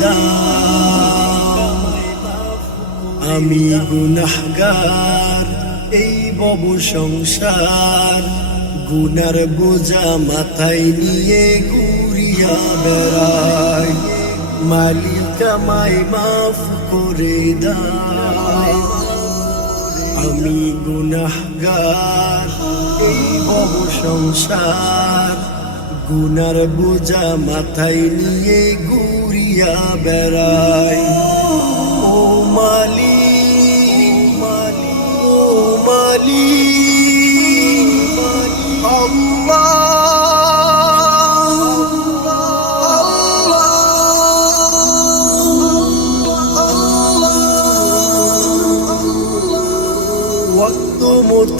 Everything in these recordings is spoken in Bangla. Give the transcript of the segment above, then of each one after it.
দাও। আমি গুনাহগার, এই বব সংসার। গুনার বোঝা মাথায় নিয়ে ঘুরিয়া বেড়াই। মালিক আমায় মাফ করে আমি গুনাহগার, এই বব সংসার। গুনার বোঝা মাথায় নিয়ে ঘুরিয়া বেড়াই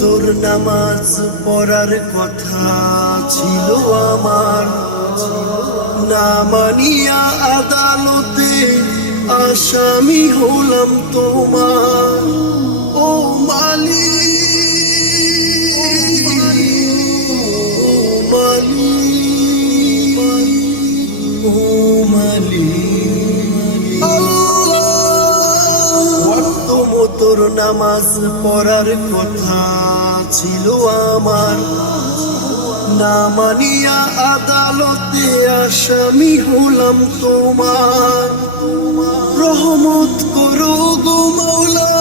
মতোর নামাজ পড়ার কথা ছিল আমার। না মানিয়া আদালতে আসামি হলাম তোমার। ও মালি মতোর নামাজ পড়ার কথা ছিল আমার। না মানিয়া আদালতে আসামি হলাম তোমার। রহমত করো গো মাওলা।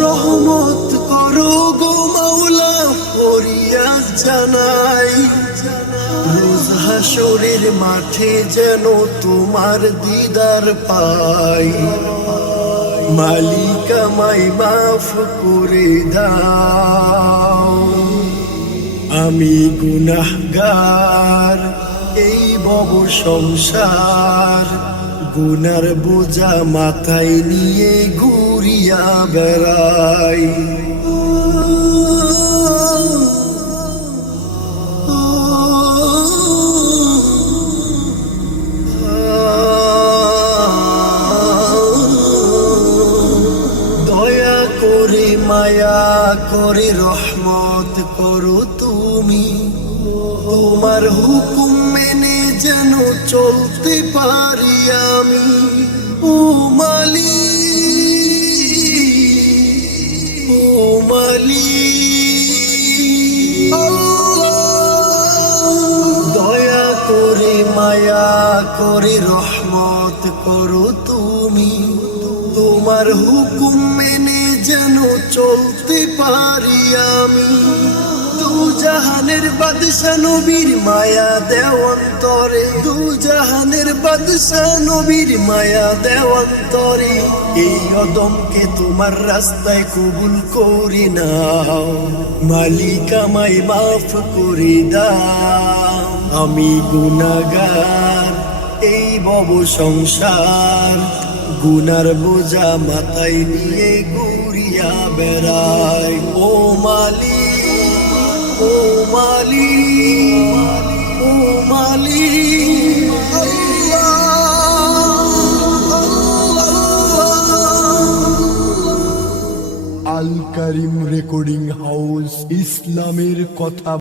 রহমত জানাই, রোজ হাসরের মাঠে যেন তোমার দিদার পাই। মালিক আমায় মাফ করে দাও। আমি গুনাহগার, এই বব সংসার। গুনার বোঝা মাথায় নিয়ে ঘুরিয়া বেড়াই। মায়া করে রহমত করো তুমি। তোমার হুকুম মেনে যেন চলতে পারি আমি। ও মালি ও মালি দয়া করে, মায়া করে রহমত করো তুমি। তোমার হুকুম মেনে যেন চলতে পারি আমি। দু জাহানের বাদশা নবীর মায়া দেওয়ান্তরে দু জাহানের বাদশা নবীর মায়া দেওয়ান্তরে এই অদমকে তোমার রাস্তায় কবুল করি নাও। মালিক আমায় মাফ করে দাও। আমি গুনাগার এই বব সংসার। গুনার বোঝা মাথায় নিয়ে ঘুরিয়া বেড়াই ও মালি ও মালি ও মালি আল করিম রেকর্ডিং হাউস, ইসলামের কথা